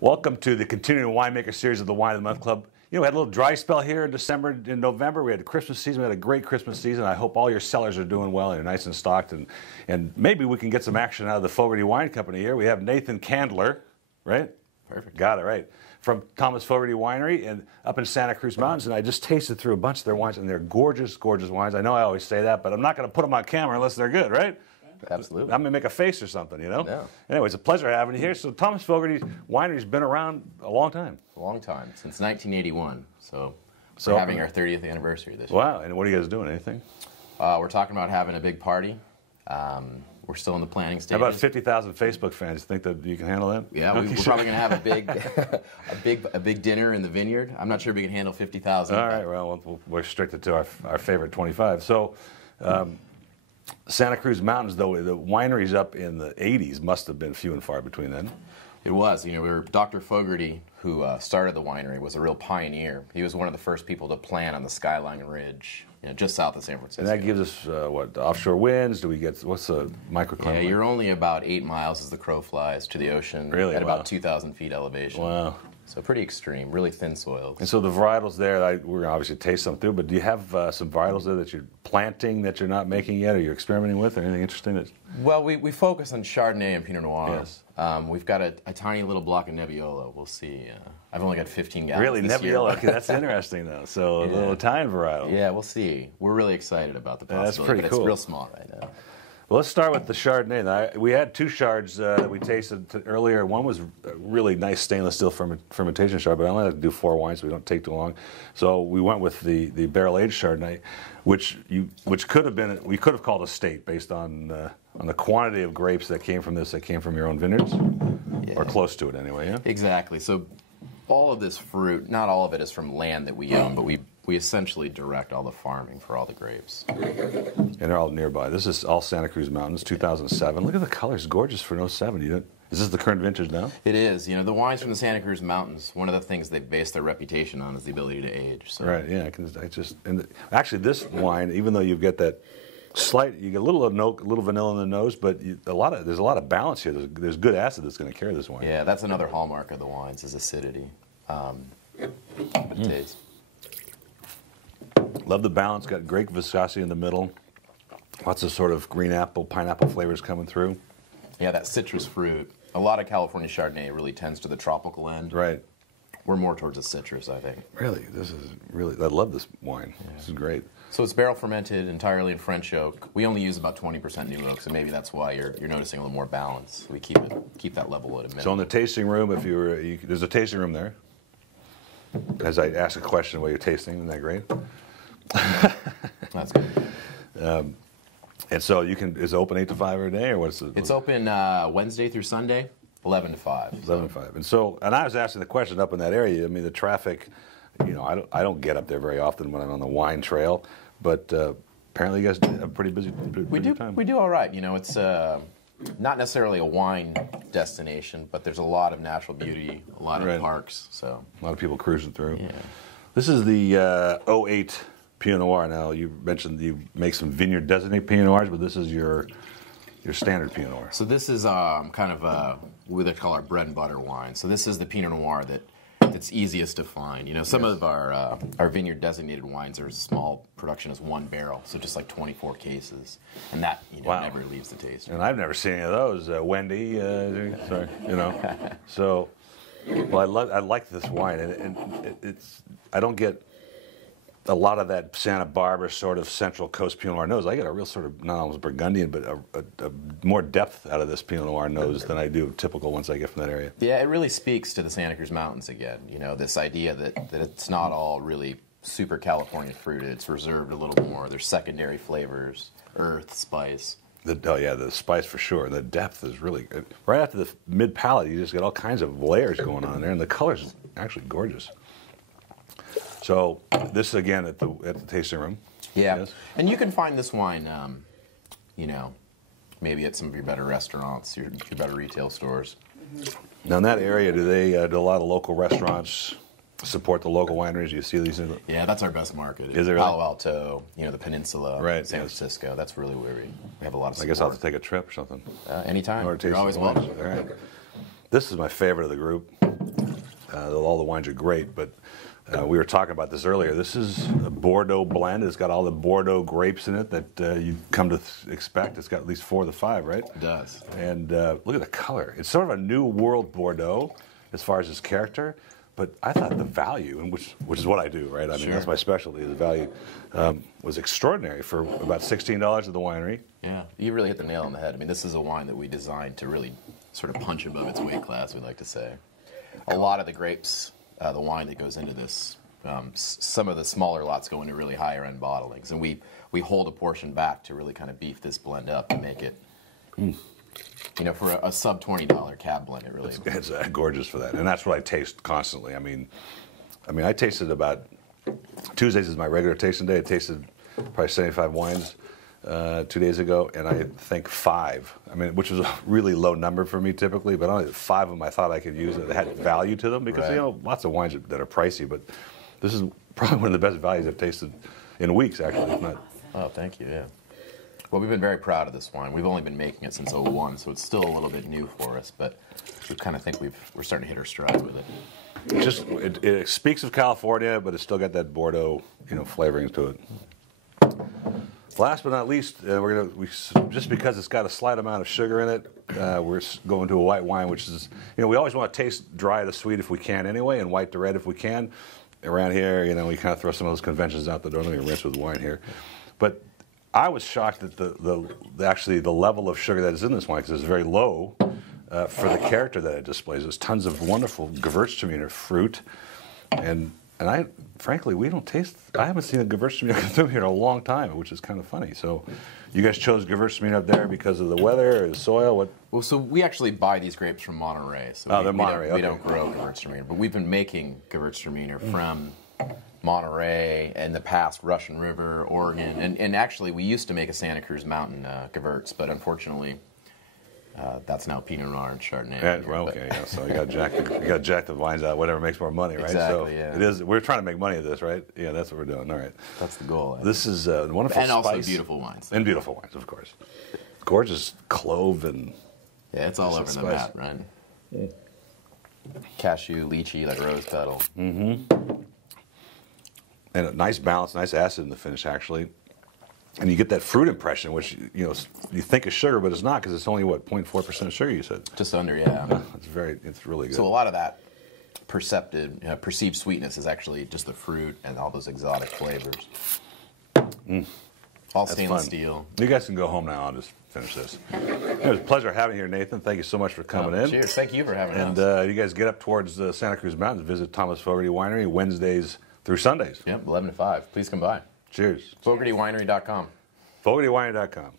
Welcome to the continuing winemaker series of the Wine of the Month Club. You know, we had a little dry spell here in December, in November. We had a Christmas season. We had a great Christmas season. I hope all your cellars are doing well and are nice and stocked. And maybe we can get some action out of the Fogarty Wine Company here. We have Nathan Krandler, right? Perfect. Got it, right. From Thomas Fogarty Winery and up in Santa Cruz Mountains. And I just tasted through a bunch of their wines, and they're gorgeous, gorgeous wines. I know I always say that, but I'm not going to put them on camera unless they're good, right? Absolutely. I'm going to make a face or something, you know? No. Anyway, it's a pleasure having you here. So Thomas Fogarty Winery's been around a long time. A long time, since 1981. So we're having our 30th anniversary this year. Wow, and what are you guys doing, anything? We're talking about having a big party. We're still in the planning stages. How about 50,000 Facebook fans? Think that you can handle that? Yeah, we're probably going to have a big dinner in the vineyard. I'm not sure we can handle 50,000. All right, well, we're restricted to our favorite 25. So Santa Cruz Mountains, though, the wineries up in the 80s must have been few and far between then. It was. You know, Dr. Fogarty, who started the winery, was a real pioneer. He was one of the first people to plant on the Skyline Ridge, you know, just south of San Francisco. And that gives us, what, offshore winds? Do we get, what's the microclimate? Yeah, you're only about 8 miles as the crow flies to the ocean. Really? At Wow. about 2,000 feet elevation. Wow. So pretty extreme, really thin soils. And so the varietals there, we're going to obviously taste some through, but do you have some varietals there that you're planting that you're not making yet, or you're experimenting with, or anything interesting? That... Well, we focus on Chardonnay and Pinot Noir. Yes. We've got a tiny little block of Nebbiolo. We'll see. I've only got 15 gallons Really, this year. Nebbiolo? Okay, that's interesting, though. So Yeah. a little Italian varietal. Yeah, we'll see. We're really excited about the possibility, that's pretty but cool. It's real small right now. Well, let's start with the Chardonnay. Now, we had two Chards that we tasted earlier. One was a really nice stainless steel fermentation Chard, but I only like to do 4 wines, so we don't take too long. So we went with the barrel-aged Chardonnay, which could have been, we could have called a state based on the quantity of grapes that came from this, that came from your own vineyards, or close to it anyway, yeah? Exactly. So all of this fruit, not all of it is from land that we own, but we essentially direct all the farming for all the grapes. And they're all nearby. This is all Santa Cruz Mountains, 2007. Look at the colors, gorgeous for an 07. Is this the current vintage now? It is. You know, the wines from the Santa Cruz Mountains, one of the things they base their reputation on is the ability to age. So. Right, yeah. Actually, this wine, even though you get that you get a little note, a little vanilla in the nose, but there's a lot of balance here. There's good acid that's going to carry this wine. Yeah, that's another hallmark of the wines is acidity. Taste. Love the balance. Got great viscosity in the middle. Lots of sort of green apple, pineapple flavors coming through. Yeah, that citrus fruit. A lot of California Chardonnay really tends to the tropical end. Right. We're more towards the citrus, I think. Really, I love this wine. Yeah. This is great. So it's barrel fermented entirely in French oak. We only use about 20% new oak, so maybe that's why you're noticing a little more balance. We keep that level at a minimum. So in the tasting room, there's a tasting room there. As I ask a question while you're tasting, isn't that great? That's good. And so is it open 8 to 5 every day, or what's it? It's open Wednesday through Sunday, 11 to 5. 11 to 5. And I was asking the question up in that area. I mean, the traffic. You know, I don't get up there very often when I'm on the wine trail, but apparently you guys have a pretty busy time. We do all right. You know, it's not necessarily a wine destination, but there's a lot of natural beauty, a lot of parks. So a lot of people cruising through. Yeah. This is the 08 Pinot Noir. Now, you mentioned you make some vineyard designated Pinot Noirs, but this is your standard Pinot Noir. So this is kind of what they call our bread and butter wine. So this is the Pinot Noir that's easiest to find. You know, some of our vineyard designated wines are as small production as 1 barrel, so just like 24 cases, and that never leaves the taster. And I've never seen any of those. Wendy, sorry, you know. So, well, I like this wine, and I don't get a lot of that Santa Barbara sort of Central Coast Pinot Noir nose. I get a real sort of, not almost Burgundian, but a more depth out of this Pinot Noir nose than I do typical ones I get from that area. Yeah, it really speaks to the Santa Cruz Mountains again. You know, this idea that it's not all really super California fruited. It's reserved a little more. There's secondary flavors, earth, spice. The spice for sure. The depth is really good. Right after the mid palate, you just get all kinds of layers going on there, and the color's actually gorgeous. So this again at the tasting room. Yeah, yes. And you can find this wine, you know, maybe at some of your better restaurants, your better retail stores. Now in that area, do a lot of local restaurants support the local wineries? You see these? Yeah, that's our best market. Is it really? Palo Alto, you know, the Peninsula, right, San Francisco. That's really where we have a lot of support. I guess I'll have to take a trip or something. Anytime. Or You're always welcome. All right. This is my favorite of the group. All the wines are great, but we were talking about this earlier. This is a Bordeaux blend. It's got all the Bordeaux grapes in it that you come to expect. It's got at least 4 of the 5, right? It does. And look at the color. It's sort of a new world Bordeaux as far as its character. But I thought the value, and which is what I do, right? I mean, that's my specialty. The value was extraordinary for about $16 at the winery. Yeah, you really hit the nail on the head. I mean, this is a wine that we designed to really sort of punch above its weight class, we like to say. A lot of the grapes, the wine that goes into this, some of the smaller lots go into really higher end bottlings, and we hold a portion back to really kind of beef this blend up and make it, you know, for a sub $20 cab blend, it really it's gorgeous for that, and that's what I taste constantly. I mean, I tasted about Tuesdays is my regular tasting day. I tasted probably 75 wines 2 days ago, and I think 5. I mean, which was a really low number for me typically, but only 5 of them I thought I could use that had value to them because you know lots of wines that are pricey, but this is probably one of the best values I've tasted in weeks, actually, if not. Oh, thank you. Yeah. Well, we've been very proud of this wine. We've only been making it since '01, so it's still a little bit new for us, but we kind of think we're starting to hit our stride with it. It speaks of California, but it's still got that Bordeaux, you know, flavoring to it. Last but not least, just because it's got a slight amount of sugar in it, we're going to a white wine, which is, you know, we always want to taste dry to sweet if we can anyway, and white to red if we can. Around here, you know, we kind of throw some of those conventions out the door. Let me rinse with wine here. But I was shocked at actually the level of sugar that is in this wine because it's very low for the character that it displays. There's tons of wonderful Gewurztraminer fruit, and frankly, we don't taste. I haven't seen a Gewurztraminer come through here in a long time, which is kind of funny. So, you guys chose Gewurztraminer up there because of the weather or the soil? What? Well, so we actually buy these grapes from Monterey. So they're Monterey. We don't grow Gewurztraminer, but we've been making Gewurztraminer from Monterey, in the past Russian River, Oregon, and actually we used to make a Santa Cruz Mountain Gewurz, but unfortunately that's now Pinot Noir and Chardonnay. Yeah, well, okay, yeah, so you got to jack the vines out, whatever makes more money, right? Exactly, so yeah. it is. We're trying to make money at this, right? Yeah, that's what we're doing. All right, that's the goal. This is wonderful and spice. Also beautiful wines. And beautiful wines, of course. Gorgeous clove and yeah, it's all over the map, right? Mm. Cashew, lychee, like rose petal. Mm-hmm. And a nice balance, nice acid in the finish, actually. And you get that fruit impression, which you think is sugar, but it's not because it's only what 0.4% sugar. You said just under, yeah. It's really good. So a lot of that perceived sweetness is actually just the fruit and all those exotic flavors. All stainless steel. You guys can go home now. I'll just finish this. It was a pleasure having you here, Nathan. Thank you so much for coming in. Cheers. Thank you for having us. And you guys get up towards the Santa Cruz Mountains, visit Thomas Fogarty Winery Wednesdays through Sundays. Yep, 11 to 5. Please come by. Cheers. FogartyWinery.com. FogartyWinery.com.